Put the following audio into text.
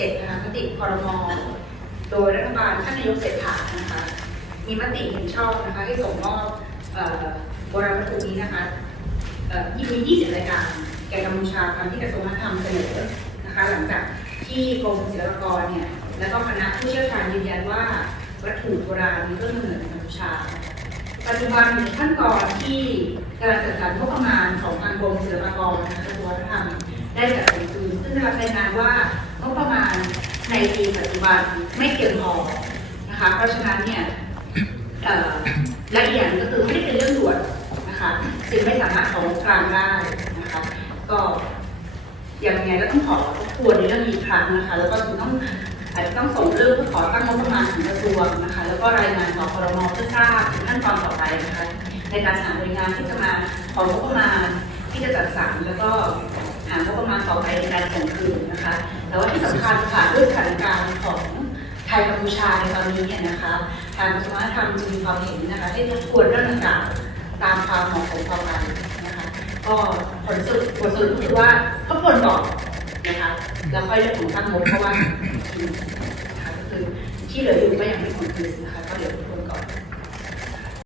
7นะคะมติคอรมอโดยรัฐบาลท่านนายกเศรษฐานะคะมีมติเห็นชอบนะคะให้ส่งมอบโบราณวัตถุนี้นะคะเอ่มี20รายการแก่กัมพูชาตามที่กระทรวงวัฒนธรรมเสนอนะคะหลังจากที่กรมศิลปากรเนี่ยแล้วก็คณะผู้เชี่ยวชาญยืนยันว่าวัตถุโบราณมีต้นกำเนิดในกัมพูชา ปัจจุบันอยู่ในขั้นตอนที่กำลังจัดสรรงบประมาณของทางกรมศิลปากรนะคะกระทรวงวัฒนธรรม ในปีปัจจุบันไม่เพียงพอนะคะ เพราะฉะนั้นเนี่ยละเอีย่างหนึ่งก็คือไม่ได้เป็นเรื่องด่วนนะคะจึงไม่สามารถของงกลางได้นะคะ ก็ยังไงก็ต้องขอทบทวนในเรื่องอีกครั้งนะคะ แล้วก็ถึงต้องอาจจะต้องส่งเรื่องเพื่อขอตั้งงบประมาณของกระทรวงนะคะ แล้วก็รายงานต่อครมเพื่อทราบถึงขั้นตอนต่อไปนะคะในการหาหน่วยงานที่จะมาของงบประมาณที่จะจัดสรรแล้วก็ หางบประมาณต่อไปในการส่งคืนนะคะ แต่ว่าที่สำคัญค่ะด้วยสถานการณ์ของไทยกัมพูชาในตอนนี้เนี่ยนะคะ ทางกระทรวงวัฒนธรรมจึงมีความเห็นนะคะที่ทบทวนเรื่องดังกล่าวตามความเหมาะสมต่อไปนะคะก็ผลสรุปผลสรุปก็คือว่าทบทวนก่อนนะคะ แล้วค่อยเรื่องของตั้งงบเพราะว่านะคะก็คือที่เหลืออยู่ก็ยังไม่ส่งคืนนะคะก็เดี๋ยว